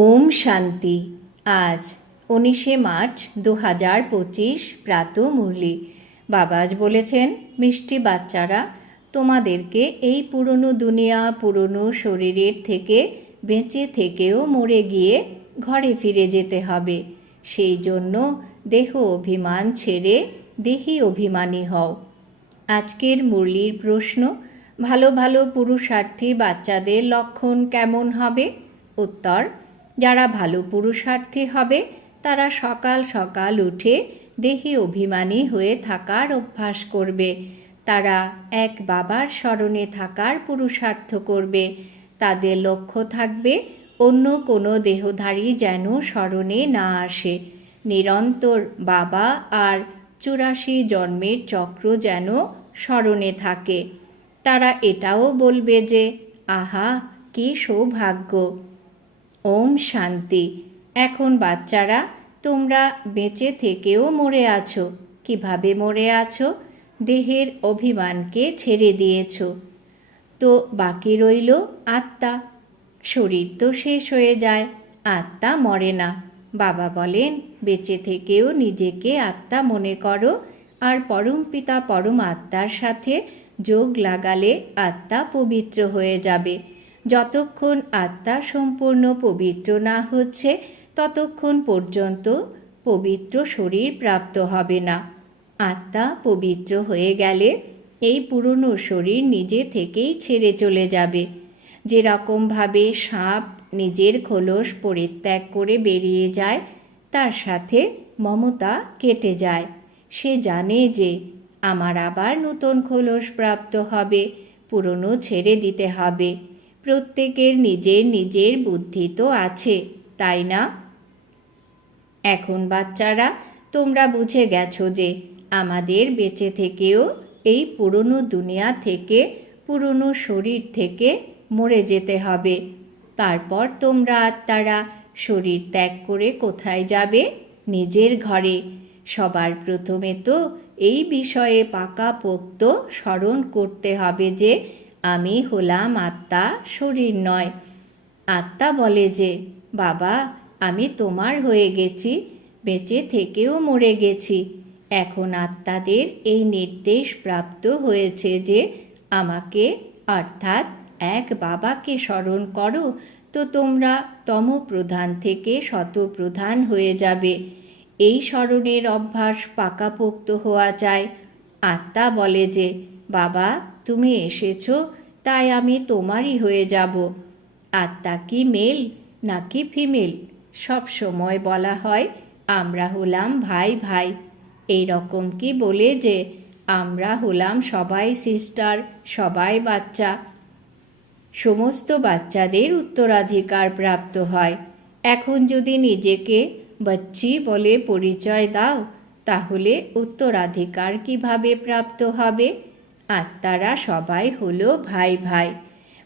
ওম শান্তি। আজ উনিশে মার্চ দু হাজার পঁচিশ, প্রাত মুরলি। বাবাজ বলেছেন, মিষ্টি বাচ্চারা, তোমাদেরকে এই পুরনো দুনিয়া, পুরনো শরীরের থেকে বেঁচে থেকেও মরে গিয়ে ঘরে ফিরে যেতে হবে। সেই জন্য দেহ অভিমান ছেড়ে দেহি অভিমানী হও। আজকের মুরলির প্রশ্ন, ভালো ভালো পুরুষার্থী বাচ্চাদের লক্ষণ কেমন হবে? উত্তর যারা ভালো পুরুষার্থী হবে, তারা সকাল সকাল উঠে দেহি অভিমানী হয়ে থাকার অভ্যাস করবে। তারা এক বাবার স্মরণে থাকার পুরুষার্থ করবে। তাদের লক্ষ্য থাকবে অন্য কোনো দেহধারী যেন স্মরণে না আসে। নিরন্তর বাবা আর চুরাশি জন্মের চক্র যেন স্মরণে থাকে। তারা এটাও বলবে যে, আহা, কি সৌভাগ্য। ওম শান্তি। এখন বাচ্চারা, তোমরা বেঁচে থেকেও মরে আছো। কীভাবে মরে আছো? দেহের অভিমানকে ছেড়ে দিয়েছ। তো বাকি রইল আত্মা। শরীর তো শেষ হয়ে যায়, আত্মা মরে না। বাবা বলেন, বেঁচে থেকেও নিজেকে আত্মা মনে করো, আর পরম পিতা পরম আত্মার সাথে যোগ লাগালে আত্মা পবিত্র হয়ে যাবে। যতক্ষণ আত্মা সম্পূর্ণ পবিত্র না হচ্ছে, ততক্ষণ পর্যন্ত পবিত্র শরীর প্রাপ্ত হবে না। আত্মা পবিত্র হয়ে গেলে এই পুরনো শরীর নিজে থেকেই ছেড়ে চলে যাবে। যেরকমভাবে সাপ নিজের খোলস পরিত্যাগ করে বেরিয়ে যায়, তার সাথে মমতা কেটে যায়। সে জানে যে আমার আবার নতুন খোলস প্রাপ্ত হবে, পুরনো ছেড়ে দিতে হবে। প্রত্যেকের নিজের নিজের বুদ্ধি তো আছে, তাই না? এখন বাচ্চারা, তোমরা বুঝে গেছো যে আমাদের বেঁচে থেকেও এই পুরনো দুনিয়া থেকে, পুরনো শরীর থেকে মরে যেতে হবে। তারপর তোমরা আত্মারা শরীর ত্যাগ করে কোথায় যাবে? নিজের ঘরে। সবার প্রথমে তো এই বিষয়ে পাকাপোক্ত স্মরণ করতে হবে যে আমি হলাম আত্মা, শরীর নয়। আত্মা বলে যে, বাবা, আমি তোমার হয়ে গেছি, বেঁচে থেকেও মরে গেছি। এখন আত্মাদের এই নির্দেশ প্রাপ্ত হয়েছে যে, আমাকে, অর্থাৎ এক বাবাকে স্মরণ করো, তো তোমরা তম প্রধান থেকে শতপ্রধান হয়ে যাবে। এই স্মরণের অভ্যাস পাকাপোক্ত হওয়া চাই আত্মা বলে যে, বাবা তুমি এসেছ, তাই আমি তোমারই হয়ে যাব। আত্মা কি মেল নাকি ফিমেল? সব সময় বলা হয়, আমরা হলাম ভাই ভাই। এই রকম কি বলে যে, আমরা হলাম সবাই সিস্টার, সবাই বাচ্চা। সমস্ত বাচ্চাদের উত্তরাধিকার প্রাপ্ত হয়। এখন যদি নিজেকে বচ্চি বলে পরিচয় দাও, তাহলে উত্তরাধিকার কীভাবে প্রাপ্ত হবে? আত্মারা সবাই হলো ভাই ভাই।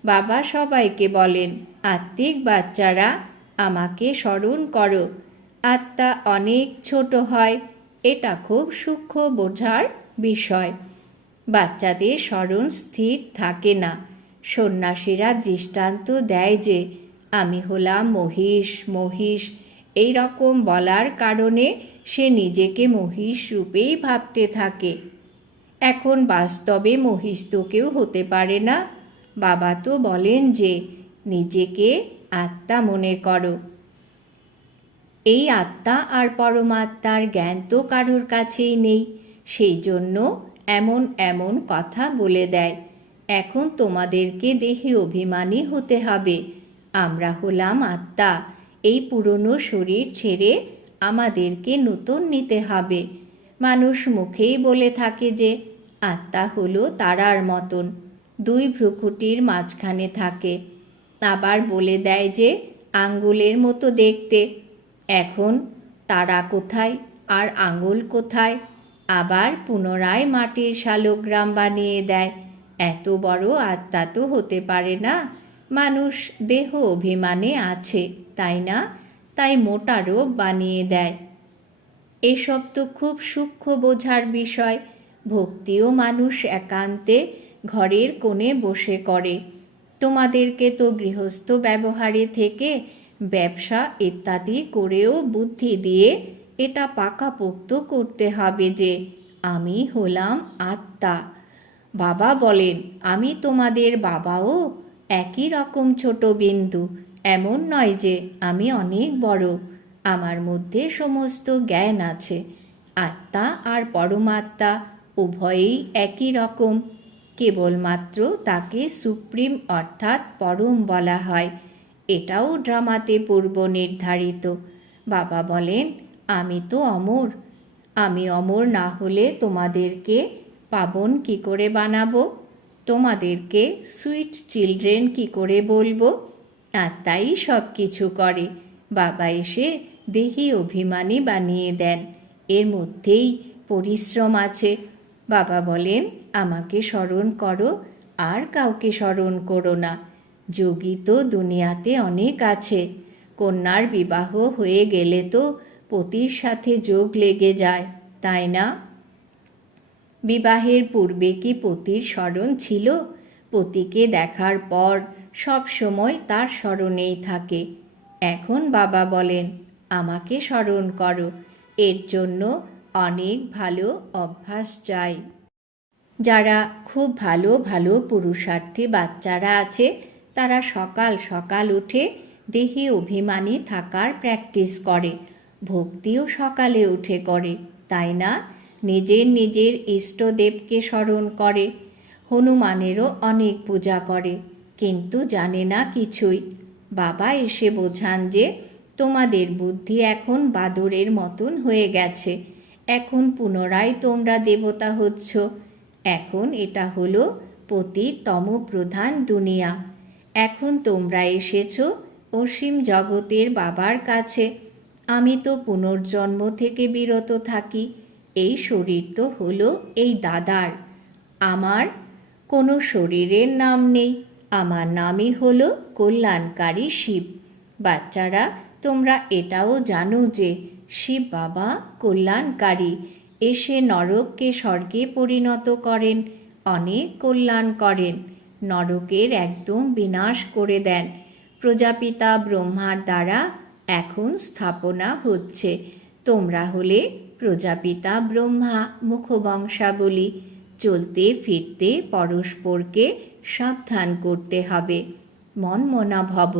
বাবা সবাইকে বলেন, আত্মিক বাচ্চারা, আমাকে স্মরণ করো। আত্মা অনেক ছোট হয়, এটা খুব সূক্ষ্ম বোঝার বিষয়। বাচ্চাদের স্মরণ স্থির থাকে না। সন্ন্যাসীরা দৃষ্টান্ত দেয় যে, আমি হলাম মহিষ মহিষ। এই রকম বলার কারণে সে নিজেকে মহিষ রূপেই ভাবতে থাকে। এখন বাস্তবে মহিষ তো কেউ হতে পারে না। বাবা তো বলেন যে, নিজেকে আত্মা মনে করো। এই আত্মা আর পরমাত্মার জ্ঞান তো কারোর কাছেই নেই সেই জন্য এমন এমন কথা বলে দেয়। এখন তোমাদেরকে দেহে অভিমানী হতে হবে। আমরা হলাম আত্মা। এই পুরনো শরীর ছেড়ে আমাদেরকে নতুন নিতে হবে। মানুষ মুখেই বলে থাকে যে, আত্মা হলো তারার মতন। দুই ভ্রুকুটির মাঝখানে থাকে। আবার বলে দেয় যে, আঙ্গুলের মতো দেখতে। এখন, তারা কোথায় আর আঙুল কোথায়? আবার পুনরায় মাটির শালগ্রাম বানিয়ে দেয়। এত বড় আত্মা তো হতে পারে না। মানুষ দেহ অভিমানে আছে, তাই না? তাই মোটা বানিয়ে দেয়। এসব তো খুব সূক্ষ্ম বোঝার বিষয়। ভক্তিও মানুষ একান্তে ঘরের কোণে বসে করে। তোমাদেরকে তো গৃহস্থ ব্যবহারে থেকে ব্যবসা ইত্যাদি করেও বুদ্ধি দিয়ে এটা পাকাপোক্ত করতে হবে যে আমি হলাম আত্মা। বাবা বলেন, আমি তোমাদের বাবাও একই রকম ছোট বিন্দু। এমন নয় যে আমি অনেক বড়। আমার মধ্যে সমস্ত জ্ঞান আছে। আত্মা আর পরমাত্মা উভয়েই একই রকম। কেবলমাত্র তাকে সুপ্রিম অর্থাৎ পরম বলা হয়। এটাও ড্রামাতে পূর্ব নির্ধারিত। বাবা বলেন, আমি তো অমর। আমি অমর না হলে তোমাদেরকে পাবন কি করে বানাবো? তোমাদেরকে সুইট চিলড্রেন কি করে বলব? আত্মাই সব কিছু করে। বাবা এসে দেহি অভিমানী বানিয়ে দেন। এর মধ্যেই পরিশ্রম আছে। বাবা বলেন, আমাকে স্মরণ করো, আর কাউকে স্মরণ করো না। যোগী তো দুনিয়াতে অনেক আছে। কন্যার বিবাহ হয়ে গেলে তো পতির সাথে যোগ লেগে যায়, তাই না? বিবাহের পূর্বে কি পতির স্মরণ ছিল? পতিকে দেখার পর সব সময় তার স্মরণেই থাকে। এখন বাবা বলেন আমাকে স্মরণ করো, এর জন্য অনেক ভালো অভ্যাস চাই। যারা খুব ভালো ভালো পুরুষার্থী বাচ্চারা আছে, তারা সকাল সকাল উঠে দেহে অভিমানী থাকার প্র্যাকটিস করে, ভক্তিও সকালে উঠে করে, তাই না? নিজের নিজের ইষ্টদেবকে স্মরণ করে, হনুমানেরও অনেক পূজা করে, কিন্তু জানে না কিছুই। বাবা এসে বোঝান যে তোমাদের বুদ্ধি এখন বাদরের মতন হয়ে গেছে। এখন পুনরায় তোমরা দেবতা হচ্ছ। এখন এটা হলো পতিতম প্রধান দুনিয়া। এখন তোমরা এসেছ অসীম জগতের বাবার কাছে। আমি তো পুনর্জন্ম থেকে বিরত থাকি। এই শরীর তো হলো এই দাদার। আমার কোনো শরীরের নাম নেই। আমার নামই হলো কল্যাণকারী শিব। বাচ্চারা তোমরা এটাও জানো যে শিব বাবা কল্যাণকারী। এসে নরককে স্বর্গে পরিণত করেন, অনেক কল্যাণ করেন। নরকের একদম বিনাশ করে দেন। প্রজাপিতা ব্রহ্মার দ্বারা এখন স্থাপনা হচ্ছে। তোমরা হলে প্রজাপিতা ব্রহ্মা মুখবংশাবলী। চলতে ফিরতে পরস্পরকে সাবধান করতে হবে। মন মনা ভব।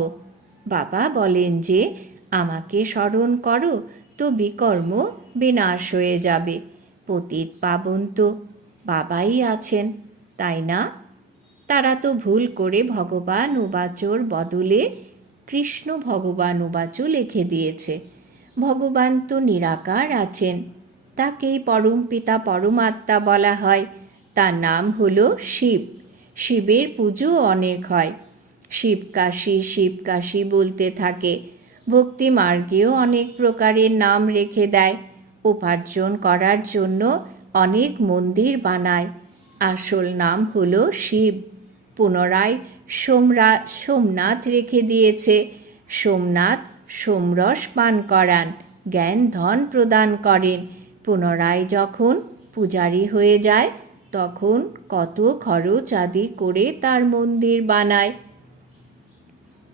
বাবা বলেন যে আমাকে স্মরণ করো তো বিকর্ম বিনাশ হয়ে যাবে। পতিত পাবন তো বাবাই আছেন, তাই না? তারা তো ভুল করে ভগবান উবাচর বদলে কৃষ্ণ ভগবান উবাচ লিখে দিয়েছে। ভগবান তো নিরাকার আছেন, তাকেই পরম পিতা পরমাত্মা বলা হয়। তার নাম হলো শিব। শিবের পুজো অনেক হয়। শিবকাশী শিবকাশী বলতে থাকে। ভক্তি মার্গেও অনেক প্রকারের নাম রেখে দেয়। উপার্জন করার জন্য অনেক মন্দির বানায়। আসল নাম হল শিব। পুনরায় সোমরা, সোমনাথ রেখে দিয়েছে। সোমনাথ সোমরস পান করান, জ্ঞান, ধন প্রদান করেন। পুনরায় যখন পূজারি হয়ে যায়, তখন কত খরচ আদি করে তার মন্দির বানায়।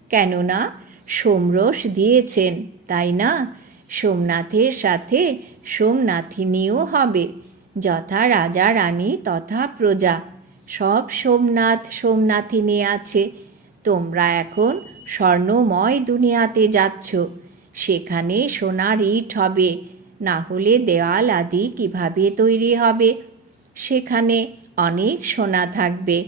কেননা সোমরস দিয়েছেন, তাই না? সোমনাথের সাথে সোমনাথিনীও হবে, যথা রাজা রানী তথা প্রজা। সব সোমনাথ সোমনাথিনী আছে, তোমরা এখন স্বর্ণময় দুনিয়াতে যাচ্ছ, সেখানে সোনার ইট হবে না হলে দেওয়াল আদি কীভাবে তৈরি হবে? সেখানে অনেক সোনা থাকবে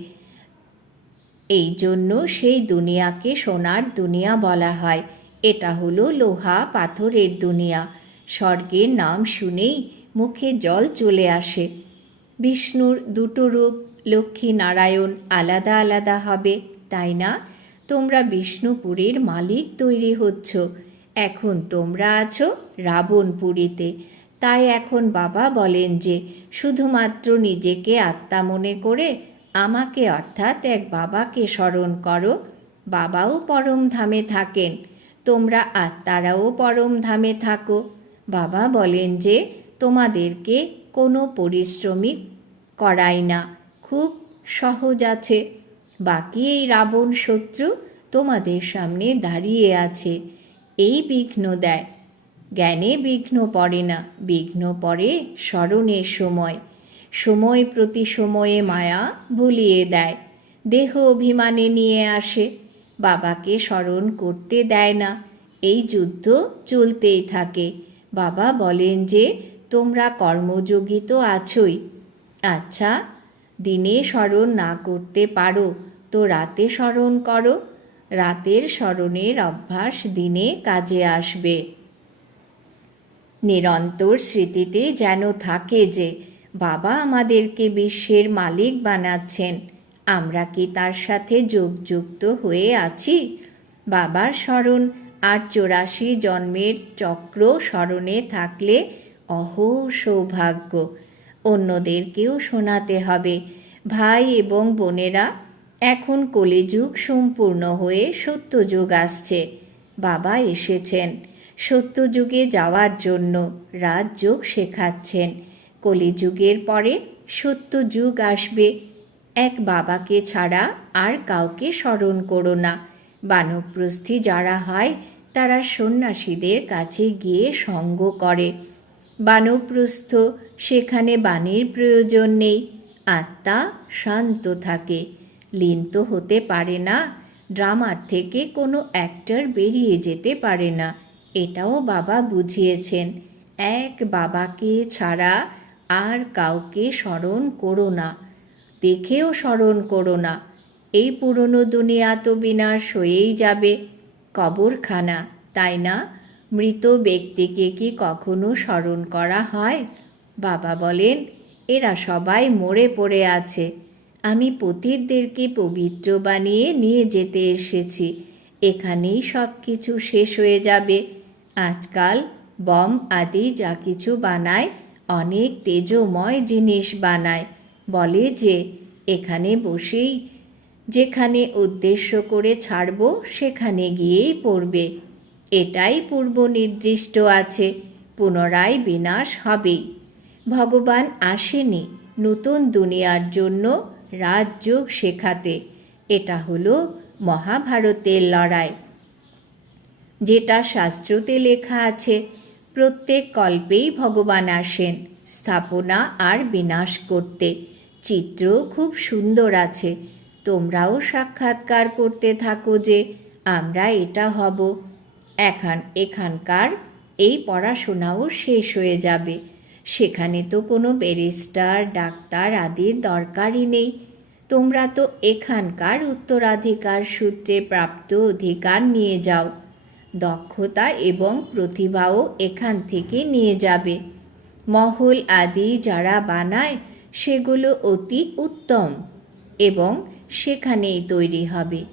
এই জন্য সেই দুনিয়াকে সোনার দুনিয়া বলা হয়। এটা হলো লোহা পাথরের দুনিয়া। স্বর্গের নাম শুনেই মুখে জল চলে আসে। বিষ্ণুর দুটো রূপ, লক্ষ্মী নারায়ণ আলাদা আলাদা হবে, তাই না? তোমরা বিষ্ণুপুরীর মালিক তৈরি হচ্ছ। এখন তোমরা আছো রাবণপুরীতে। তাই এখন বাবা বলেন যে, শুধুমাত্র নিজেকে আত্মা মনে করে আমাকে অর্থাৎ এক বাবাকে স্মরণ করো। বাবাও পরম ধামে থাকেন। তোমরা আত্মারাও পরম ধামে থাকো। বাবা বলেন যে, তোমাদেরকে কোনো পরিশ্রমিক করাই না। খুব সহজ আছে। বাকি এই রাবণ শত্রু তোমাদের সামনে দাঁড়িয়ে আছে। এই বিঘ্ন দেয়। জ্ঞানে বিঘ্ন পড়ে না। বিঘ্ন পড়ে স্মরণের সময়। সময় প্রতি সময়ে মায়া ভুলিয়ে দেয়। দেহ অভিমানে নিয়ে আসে। বাবাকে স্মরণ করতে দেয় না। এই যুদ্ধ চলতেই থাকে। বাবা বলেন যে, তোমরা কর্মযোগী তো আছোই। আচ্ছা দিনে স্মরণ না করতে পারো তো রাতে স্মরণ করো। রাতের স্মরণের অভ্যাস দিনে কাজে আসবে। নিরন্তর স্মৃতিতে যেন থাকে যে বাবা আমাদেরকে বিশ্বের মালিক বানাচ্ছেন। আমরা কি তার সাথে যোগযুক্ত হয়ে আছি? বাবার স্মরণ আর চৌরাশি জন্মের চক্র স্মরণে থাকলে অহ সৌভাগ্য অন্যদেরকেও শোনাতে হবে। ভাই এবং বোনেরা, এখন কলিযুগ সম্পূর্ণ হয়ে সত্যযুগ আসছে। বাবা এসেছেন। সত্যযুগে যাওয়ার জন্য রাজযোগ শেখাচ্ছেন। কলিযুগের পরে সত্য যুগ আসবে। এক বাবাকে ছাড়া আর কাউকে স্মরণ করো না। বানপ্রস্থি যারা হয়, তারা সন্ন্যাসীদের কাছে গিয়ে সঙ্গ করে। বানপ্রস্থ, সেখানে বাণীর প্রয়োজন নেই। আত্মা শান্ত থাকে। লীন তো হতে পারে না। ড্রামার থেকে কোনো অ্যাক্টর বেরিয়ে যেতে পারে না। এটাও বাবা বুঝিয়েছেন। এক বাবাকে ছাড়া আর কাউকে স্মরণ করো না, দেখেও স্মরণ করো না, এই পুরনো দুনিয়া তো বিনাশ হয়েই যাবে। কবরখানা, তাই না? মৃত ব্যক্তিকে কি কখনো স্মরণ করা হয়? বাবা বলেন, এরা সবাই মরে পড়ে আছে। আমি পতীতদেরকে পবিত্র বানিয়ে নিয়ে যেতে এসেছি। এখানেই সব কিছু শেষ হয়ে যাবে। আজকাল বম আদি যা কিছু বানায় অনেক তেজময় জিনিস বানায়। বলে যে, এখানে বসেই যেখানে উদ্দেশ্য করে ছাড়ব, সেখানে গিয়েই পড়বে। এটাই পূর্ব নির্দিষ্ট আছে, পুনরায় বিনাশ হবেই। ভগবান আসেনি নতুন দুনিয়ার জন্য রাজযোগ শেখাতে। এটা হলো মহাভারতের লড়াই। যেটা শাস্ত্রতে লেখা আছে প্রত্যেক কল্পেই ভগবান আসেন। স্থাপনা আর বিনাশ করতে। চিত্র খুব সুন্দর আছে। তোমরাও সাক্ষাৎকার করতে থাকো যে আমরা এটা হব। এখন, এখানকার এই পড়াশোনাও শেষ হয়ে যাবে। সেখানে তো কোনো ব্যারিস্টার, ডাক্তার আদির দরকারই নেই। তোমরা তো এখানকার উত্তরাধিকার সূত্রে প্রাপ্ত অধিকার নিয়ে যাও। দক্ষতা এবং প্রতিভাও এখান থেকে নিয়ে যাবে। মহল আদি যারা বানায়, সেগুলো অতি উত্তম এবং সেখানেই তৈরি হবে।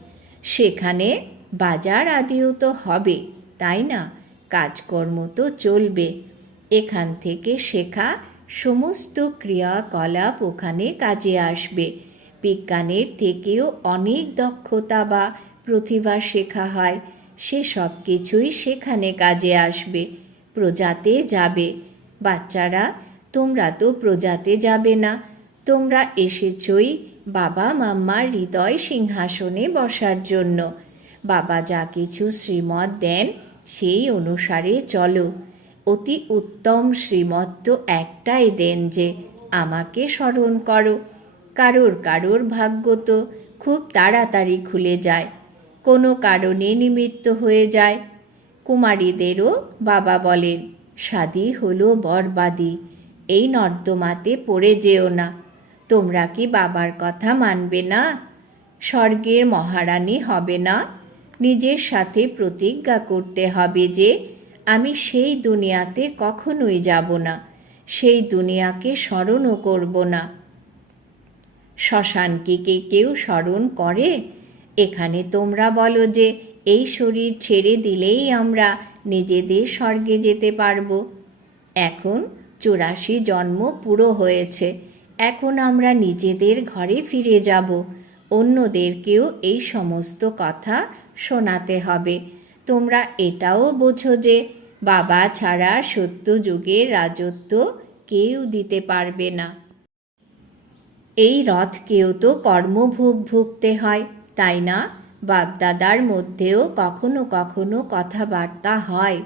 সেখানে বাজার আদিও তো হবে, তাই না? কাজকর্ম তো চলবে। এখান থেকে শেখা সমস্ত ক্রিয়াকলাপ ওখানে কাজে আসবে। বিজ্ঞানের থেকেও অনেক দক্ষতা বা প্রতিভা শেখা হয়। সে সব কিছুই সেখানে কাজে আসবে। প্রজাতে যাবে। বাচ্চারা, তোমরা তো প্রজাতে যাবে না। তোমরা এসেছই বাবা মাম্মার হৃদয় সিংহাসনে বসার জন্য। বাবা যা কিছু শ্রীমত দেন, সেই অনুসারে চলো। অতি উত্তম শ্রীমত তো একটাই দেন যে, আমাকে স্মরণ করো। কারোর কারোর ভাগ্য তো খুব তাড়াতাড়ি খুলে যায়। কোনো কারণে নিমিত্ত হয়ে যায়। কুমারীদেরও বাবা বলেন, সাদি হলো বরবাদি, এই নর্দমাতে পড়ে যেও না। তোমরা কি বাবার কথা মানবে না? স্বর্গের মহারানী হবে না। নিজের সাথে প্রতিজ্ঞা করতে হবে যে, আমি সেই দুনিয়াতে কখনোই যাব না। সেই দুনিয়াকে স্মরণও করব না। শ্মশানকে কে কেউ স্মরণ করে? এখানে তোমরা বলো যে, এই শরীর ছেড়ে দিলেই আমরা নিজেদের স্বর্গে যেতে পারব। এখন চুরাশি জন্ম পুরো হয়েছে। এখন আমরা নিজেদের ঘরে ফিরে যাব। অন্যদেরকেও এই সমস্ত কথা শোনাতে হবে। তোমরা এটাও বোঝো যে, বাবা ছাড়া সত্য যুগের রাজত্ব কেউ দিতে পারবে না। এই রথকেও তো কর্মভোগ ভুগতে হয়। তাই না? বাপদাদার মধ্যেও কখনো কখনো কথাবার্তা হয়।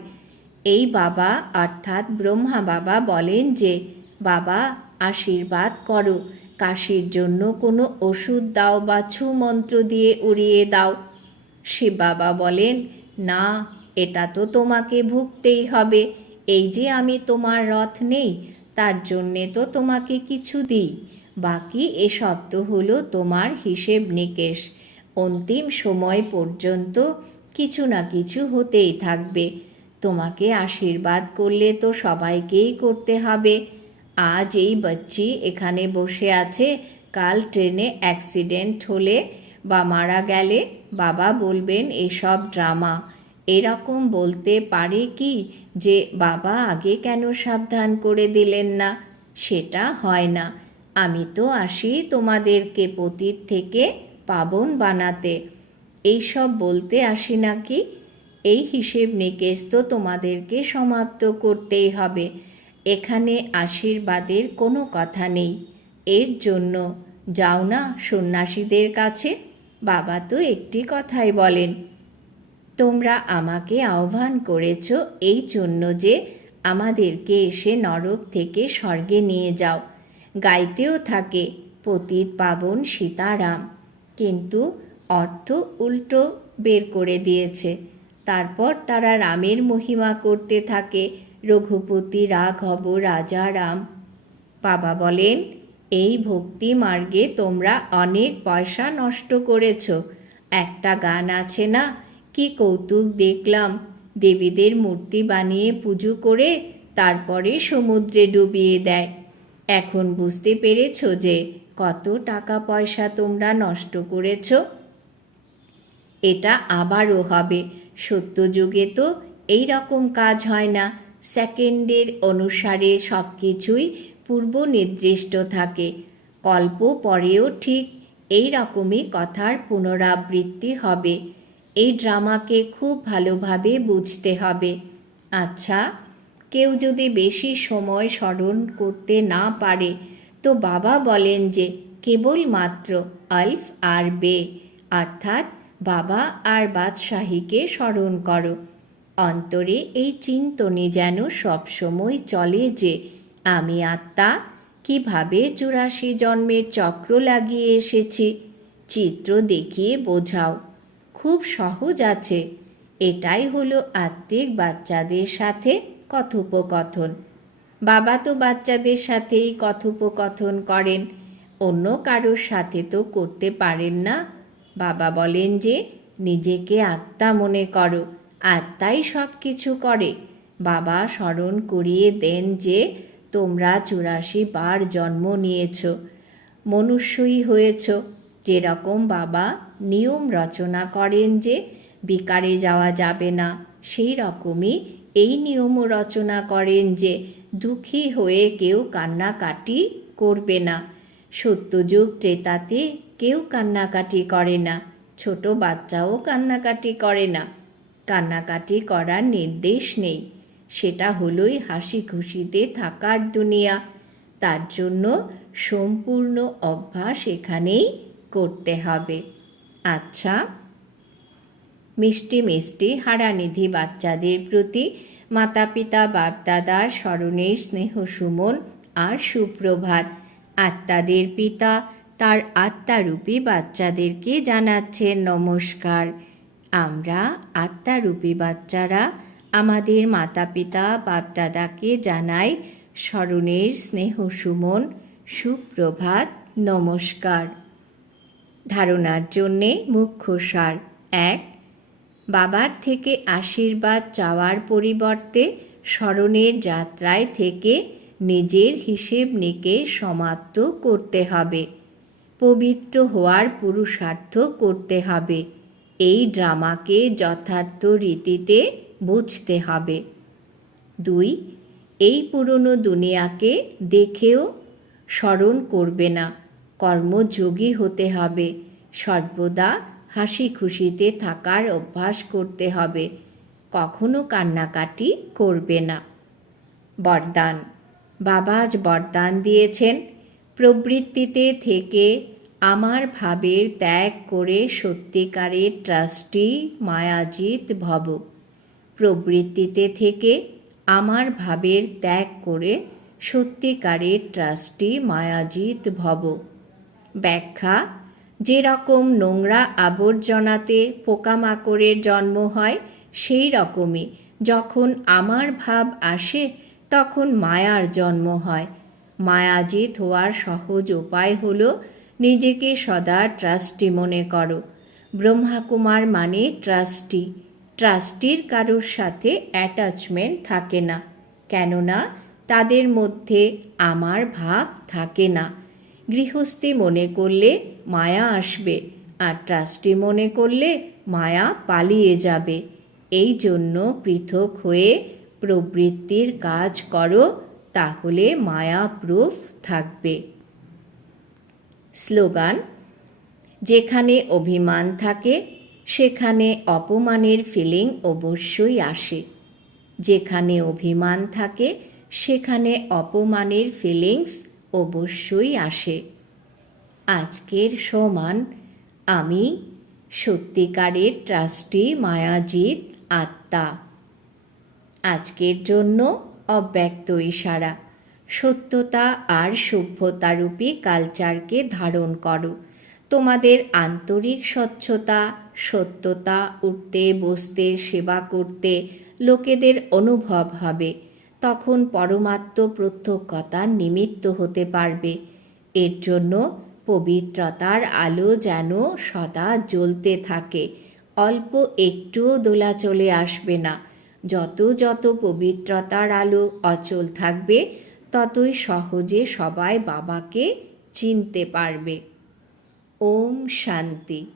এই বাবা, অর্থাৎ ব্রহ্মা বাবা বলেন যে, বাবা, আশীর্বাদ করো। কাশির জন্য কোনো ওষুধ দাও বা ছু মন্ত্র দিয়ে উড়িয়ে দাও। শিব বাবা বলেন, না, এটা তো তোমাকে ভুগতেই হবে। এই যে আমি তোমার রথ নেই, তার জন্যে তো তোমাকে কিছু দিই। বাকি এসব তো হলো তোমার হিসেব নিকেশ। অন্তিম সময় পর্যন্ত কিছু না কিছু হতেই থাকবে। তোমাকে আশীর্বাদ করলে তো সবাইকেই করতে হবে। আজ এই বাচ্চি এখানে বসে আছে। কাল ট্রেনে অ্যাক্সিডেন্ট হলে বা মারা গেলে বাবা বলবেন এসব ড্রামা। এরকম বলতে পারে কি যে বাবা আগে কেন সাবধান করে দিলেন না? সেটা হয় না। আমি তো আসি তোমাদেরকে পতীত থেকে। পাবন বানাতে। এইসব বলতে আসি নাকি? এই হিসেব নিকেশ তো তোমাদেরকে সমাপ্ত করতেই হবে। এখানে আশীর্বাদের কোনো কথা নেই। এর জন্য যাও না সন্ন্যাসীদের কাছে। বাবা তো একটি কথাই বলেন। তোমরা আমাকে আহ্বান করেছ এই জন্য যে আমাদেরকে এসে নরক থেকে স্বর্গে নিয়ে যাও। গাইতেও থাকে, পতিত পাবন সীতারাম। কিন্তু অর্থ উল্টো বের করে দিয়েছে। তারপর তারা রামের মহিমা করতে থাকে। রঘুপতি, রাঘব, রাজা, রাম। বাবা বলেন, এই ভক্তি মার্গে তোমরা অনেক পয়সা নষ্ট করেছ। একটা গান আছে না? কি কৌতুক দেখলাম। দেবীদের মূর্তি বানিয়ে পুজো করে তারপরে সমুদ্রে ডুবিয়ে দেয়। এখন বুঝতে পেরেছ যে কত টাকা পয়সা তোমরা নষ্ট করেছ? এটা আবারও হবে। সত্যযুগে তো এই রকম কাজ হয় না। সেকেন্ডের অনুসারে সব কিছুই পূর্ব নির্দিষ্ট থাকে। কল্প পরেও ঠিক এই রকমই কথার পুনরাবৃত্তি হবে। এই ড্রামাকে খুব ভালোভাবে বুঝতে হবে। আচ্ছা কেউ যদি বেশি সময় স্মরণ করতে না পারে তো বাবা বলেন যে কেবলমাত্র আলফ আর বে, অর্থাৎ বাবা আর বাদশাহীকে স্মরণ করো। অন্তরে এই চিন্তনে যেন সবসময় চলে যে আমি আত্মা, কীভাবে চুরাশি জন্মের চক্র লাগিয়ে এসেছি, চিত্র দেখিয়ে বোঝাও। খুব সহজ আছে। এটাই হলো আত্মিক বাচ্চাদের সাথে কথোপকথন। বাবা তো বাচ্চাদের সাথেই কথোপকথন করেন, অন্য কারোর সাথে তো করতে পারেন না। বাবা বলেন যে, নিজেকে আত্মা মনে করো, আত্মাই সব কিছু করে। বাবা স্মরণ করিয়ে দেন যে, তোমরা চুরাশি বার জন্ম নিয়েছ, মনুষ্যই হয়েছ। যেরকম বাবা নিয়ম রচনা করেন যে, বিকারে যাওয়া যাবে না সেই রকমই এই নিয়মও রচনা করেন যে দুঃখী হয়ে কেউ কান্নাকাটি করবে না। সত্যযুগ ত্রেতাতে কেউ কান্নাকাটি করে না। ছোট বাচ্চাও কান্নাকাটি করে না। কান্নাকাটি করার নির্দেশ নেই। সেটা হলোই হাসি খুশিতে থাকার দুনিয়া। তার জন্য সম্পূর্ণ অভ্যাস এখানেই করতে হবে। আচ্ছা মিষ্টি মিষ্টি হারানিধি বাচ্চাদের প্রতি মাতা পিতা বাপদাদার স্মরণের স্নেহ সুমন আর সুপ্রভাত। আত্মাদের পিতা তার আত্মারূপী বাচ্চাদেরকে জানাচ্ছেন নমস্কার। আমরা আত্মারূপী বাচ্চারা আমাদের মাতা পিতা বাপদাদাকে জানাই স্মরণের স্নেহ সুমন, সুপ্রভাত, নমস্কার। ধারণার জন্যে মুখ্য সার এক বাবার থেকে আশীর্বাদ চাওয়ার পরিবর্তে স্মরণের যাত্রায় থেকে নিজের হিসেব নিকেশ সমাপ্ত করতে হবে। পবিত্র হওয়ার পুরুষার্থ করতে হবে। এই ড্রামাকে যথার্থ রীতিতে বুঝতে হবে। দুই, এই পুরনো দুনিয়াকে দেখেও স্মরণ করবে না। কর্মযোগী হতে হবে। সর্বদা হাসি খুশিতে থাকার অভ্যাস করতে হবে। কখনো কান্নাকাটি করবে না। বরদান। বাবা আজ বরদান দিয়েছেন। প্রবৃত্তিতে থেকে আমার ভাবের ত্যাগ করে সত্যিকারের ট্রাস্টি মায়াজিত ভব। প্রবৃত্তিতে থেকে আমার ভাবের ত্যাগ করে সত্যিকারের ট্রাস্টি মায়াজিত ভব। ব্যাখ্যা যেরকম নোংরা আবর্জনাতে পোকামাকড়ের জন্ম হয়, সেই রকমই। যখন আমার ভাব আসে, তখন মায়ার জন্ম হয়। মায়া মায়াজিত হওয়ার সহজ উপায় হল নিজেকে সদা ট্রাস্টি মনে করো। ব্রহ্মাকুমার মানে ট্রাস্টি। ট্রাস্টির কারোর সাথে অ্যাটাচমেন্ট থাকে না। কেননা, তাদের মধ্যে আমার ভাব থাকে না। গৃহস্থী মনে করলে মায়া আসবে, আর ট্রাস্টি মনে করলে মায়া পালিয়ে যাবে। এই জন্য পৃথক হয়ে প্রবৃত্তির কাজ করো, তাহলে মায়া প্রুফ থাকবে। স্লোগান, যেখানে অভিমান থাকে, সেখানে অপমানের ফিলিং অবশ্যই আসে। যেখানে অভিমান থাকে, সেখানে অপমানের ফিলিংস অবশ্যই আসে। আজকের সমান আমি সত্যিকারের ট্রাস্টি মায়াজিৎ আত্মা। আজকের জন্য অব্যক্ত ইশারা। সত্যতা আর সভ্যতারূপী কালচারকে ধারণ করো। তোমাদের আন্তরিক স্বচ্ছতা, সত্যতা, উঠতে, বসতে, সেবা করতে লোকেদের অনুভব হবে। তখন পরমাত্ম প্রত্যক্ষতার নিমিত্ত হতে পারবে। এর জন্য পবিত্রতার আলো যেন সদা জ্বলতে থাকে। অল্প একটুও দোলা চলে আসবে না। যত যত পবিত্রতার আলো অচল থাকবে, ততই সহজে সবাই বাবাকে চিনতে পারবে। ওম শান্তি।